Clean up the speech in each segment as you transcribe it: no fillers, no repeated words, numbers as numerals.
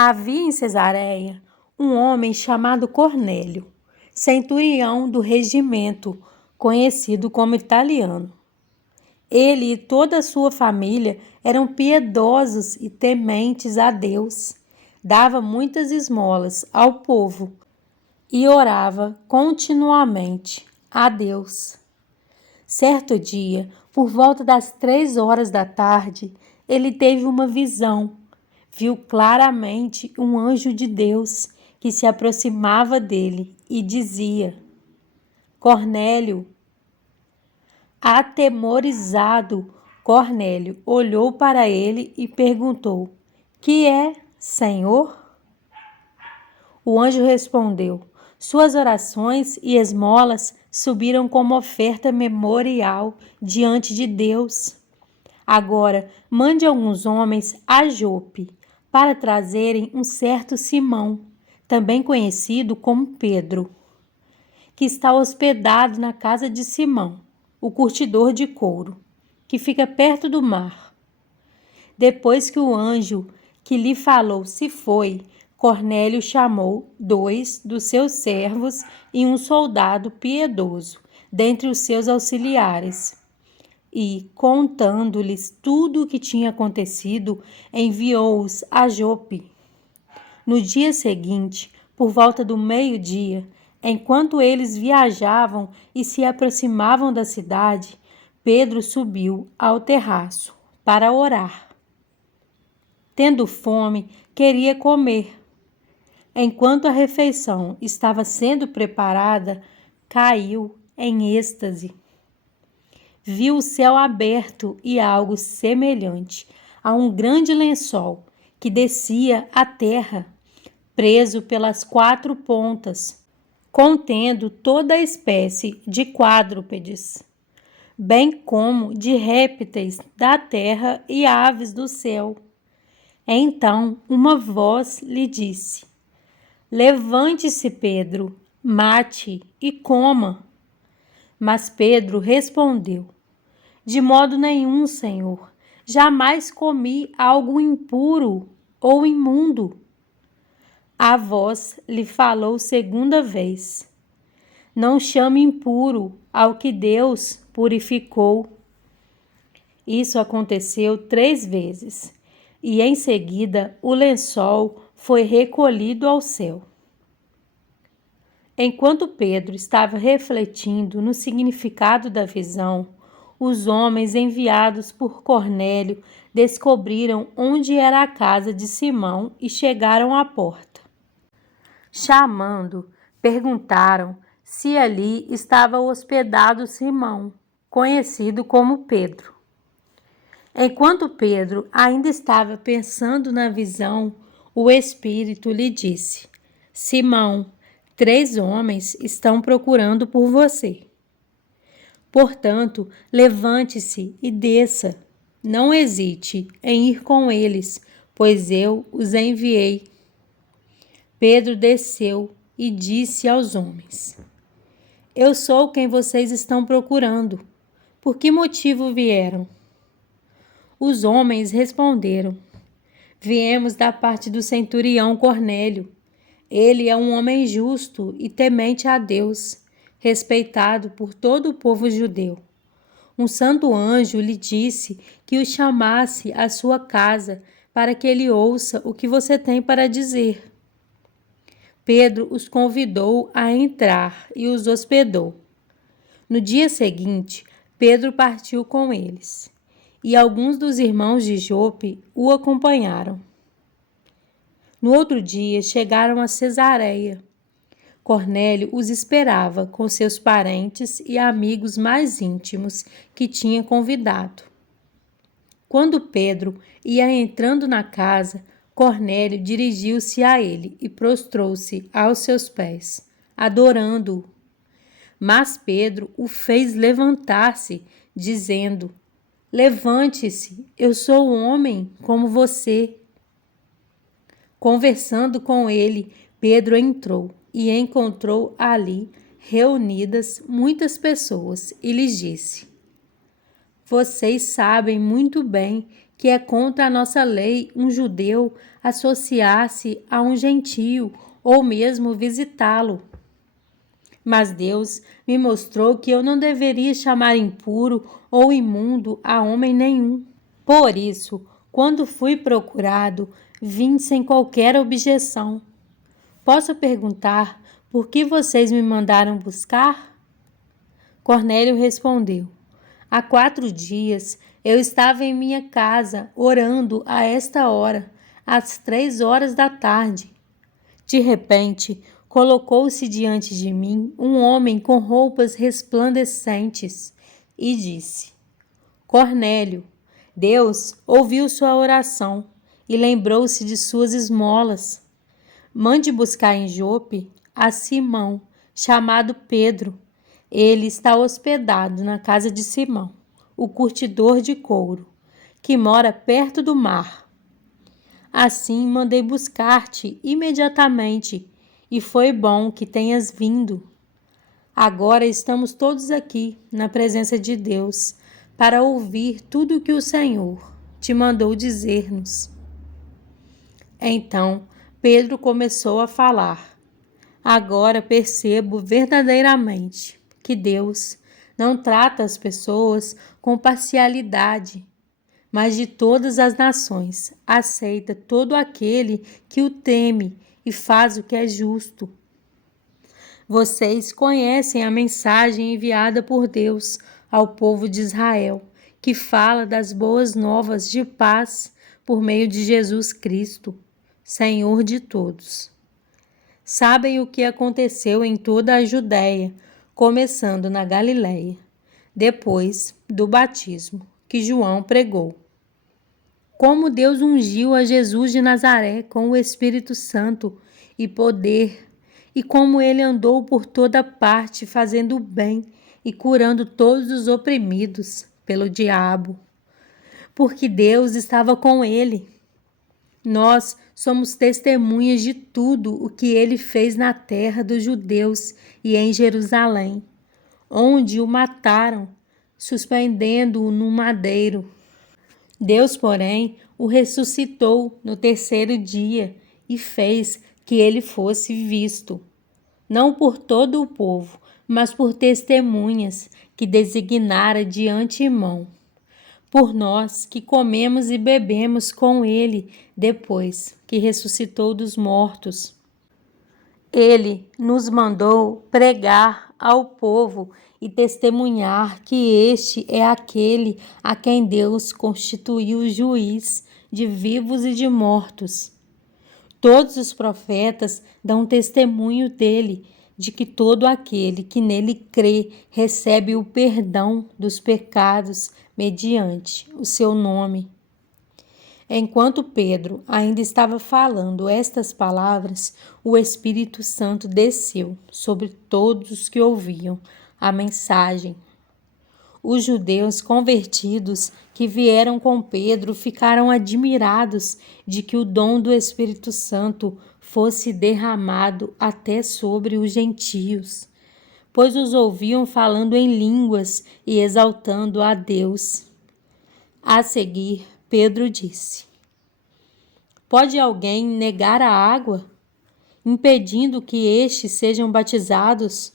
Havia em Cesareia um homem chamado Cornélio, centurião do regimento, conhecido como italiano. Ele e toda a sua família eram piedosos e tementes a Deus. Dava muitas esmolas ao povo e orava continuamente a Deus. Certo dia, por volta das 3 horas da tarde, ele teve uma visão. Viu claramente um anjo de Deus que se aproximava dele e dizia: Cornélio. Atemorizado, Cornélio olhou para ele e perguntou: Que é, Senhor? O anjo respondeu: Suas orações e esmolas subiram como oferta memorial diante de Deus. Agora, mande alguns homens a Jope para trazerem um certo Simão, também conhecido como Pedro, que está hospedado na casa de Simão, o curtidor de couro, que fica perto do mar. Depois que o anjo que lhe falou se foi, Cornélio chamou 2 dos seus servos e um soldado piedoso dentre os seus auxiliares. E, contando-lhes tudo o que tinha acontecido, enviou-os a Jope. No dia seguinte, por volta do meio-dia, enquanto eles viajavam e se aproximavam da cidade, Pedro subiu ao terraço para orar. Tendo fome, queria comer. Enquanto a refeição estava sendo preparada, caiu em êxtase. Viu o céu aberto e algo semelhante a um grande lençol que descia à terra, preso pelas 4 pontas, contendo toda a espécie de quadrúpedes, bem como de répteis da terra e aves do céu. Então uma voz lhe disse: Levante-se, Pedro, mate e coma. Mas Pedro respondeu: De modo nenhum, Senhor. Jamais comi algo impuro ou imundo. A voz lhe falou segunda vez: Não chame impuro ao que Deus purificou. Isso aconteceu 3 vezes, e em seguida o lençol foi recolhido ao céu. Enquanto Pedro estava refletindo no significado da visão, os homens enviados por Cornélio descobriram onde era a casa de Simão e chegaram à porta. Chamando, perguntaram se ali estava hospedado Simão, conhecido como Pedro. Enquanto Pedro ainda estava pensando na visão, o Espírito lhe disse: Simão, 3 homens estão procurando por você. Portanto, levante-se e desça. Não hesite em ir com eles, pois eu os enviei. Pedro desceu e disse aos homens: Eu sou quem vocês estão procurando. Por que motivo vieram? Os homens responderam: Viemos da parte do centurião Cornélio. Ele é um homem justo e temente a Deus, respeitado por todo o povo judeu. Um santo anjo lhe disse que o chamasse à sua casa para que ele ouça o que você tem para dizer. Pedro os convidou a entrar e os hospedou. No dia seguinte, Pedro partiu com eles, e alguns dos irmãos de Jope o acompanharam. No outro dia chegaram a Cesareia. Cornélio os esperava com seus parentes e amigos mais íntimos que tinha convidado. Quando Pedro ia entrando na casa, Cornélio dirigiu-se a ele e prostrou-se aos seus pés, adorando-o. Mas Pedro o fez levantar-se, dizendo: Levante-se, eu sou homem como você. Conversando com ele, Pedro entrou e encontrou ali reunidas muitas pessoas e lhes disse: Vocês sabem muito bem que é contra a nossa lei um judeu associar-se a um gentio ou mesmo visitá-lo. Mas Deus me mostrou que eu não deveria chamar impuro ou imundo a homem nenhum. Por isso, quando fui procurado, vim sem qualquer objeção. Posso perguntar por que vocês me mandaram buscar? Cornélio respondeu: há 4 dias eu estava em minha casa orando a esta hora, às 3 horas da tarde. De repente, colocou-se diante de mim um homem com roupas resplandecentes e disse: Cornélio, Deus ouviu sua oração e lembrou-se de suas esmolas. Mande buscar em Jope a Simão, chamado Pedro. Ele está hospedado na casa de Simão, o curtidor de couro, que mora perto do mar. Assim mandei buscar-te imediatamente, e foi bom que tenhas vindo. Agora estamos todos aqui, na presença de Deus, para ouvir tudo o que o Senhor te mandou dizer-nos. Então Pedro começou a falar. Agora percebo verdadeiramente que Deus não trata as pessoas com parcialidade, mas de todas as nações aceita todo aquele que o teme e faz o que é justo. Vocês conhecem a mensagem enviada por Deus ao povo de Israel, que fala das boas novas de paz por meio de Jesus Cristo, Senhor de todos. Sabem o que aconteceu em toda a Judéia, começando na Galiléia, depois do batismo que João pregou. Como Deus ungiu a Jesus de Nazaré com o Espírito Santo e poder, e como ele andou por toda parte fazendo o bem e curando todos os oprimidos pelo diabo, porque Deus estava com ele. Nós somos testemunhas de tudo o que ele fez na terra dos judeus e em Jerusalém, onde o mataram, suspendendo-o no madeiro. Deus, porém, o ressuscitou no 3º dia e fez que ele fosse visto, não por todo o povo, mas por testemunhas que designara de antemão, por nós que comemos e bebemos com ele depois que ressuscitou dos mortos. Ele nos mandou pregar ao povo e testemunhar que este é aquele a quem Deus constituiu juiz de vivos e de mortos. Todos os profetas dão testemunho dele, de que todo aquele que nele crê recebe o perdão dos pecados mediante o seu nome. Enquanto Pedro ainda estava falando estas palavras, o Espírito Santo desceu sobre todos os que ouviam a mensagem. Os judeus convertidos que vieram com Pedro ficaram admirados de que o dom do Espírito Santo fosse derramado até sobre os gentios, pois os ouviam falando em línguas e exaltando a Deus. A seguir, Pedro disse: Pode alguém negar a água, impedindo que estes sejam batizados?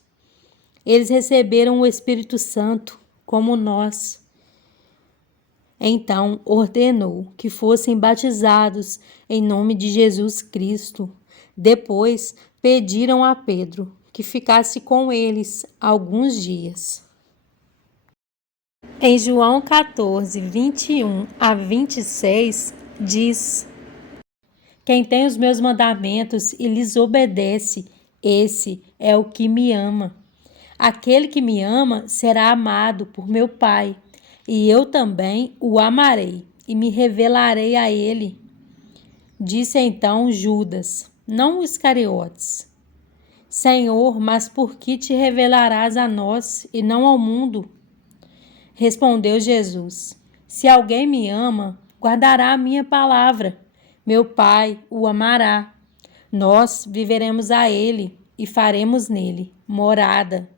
Eles receberam o Espírito Santo, como nós. Então ordenou que fossem batizados em nome de Jesus Cristo. Depois pediram a Pedro que ficasse com eles alguns dias. Em João 14, 21 a 26, diz: Quem tem os meus mandamentos e lhes obedece, esse é o que me ama. Aquele que me ama será amado por meu Pai, e eu também o amarei e me revelarei a ele. Disse então Judas, não o Iscariotes: Senhor, mas por que te revelarás a nós e não ao mundo? Respondeu Jesus: Se alguém me ama, guardará a minha palavra. Meu Pai o amará. Nós viveremos a ele e faremos nele morada.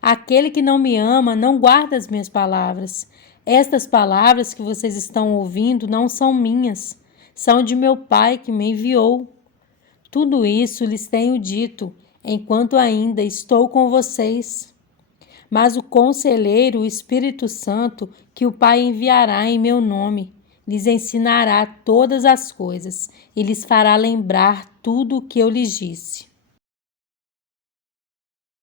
Aquele que não me ama não guarda as minhas palavras. Estas palavras que vocês estão ouvindo não são minhas, são de meu Pai que me enviou. Tudo isso lhes tenho dito, enquanto ainda estou com vocês. Mas o Conselheiro, o Espírito Santo, que o Pai enviará em meu nome, lhes ensinará todas as coisas e lhes fará lembrar tudo o que eu lhes disse.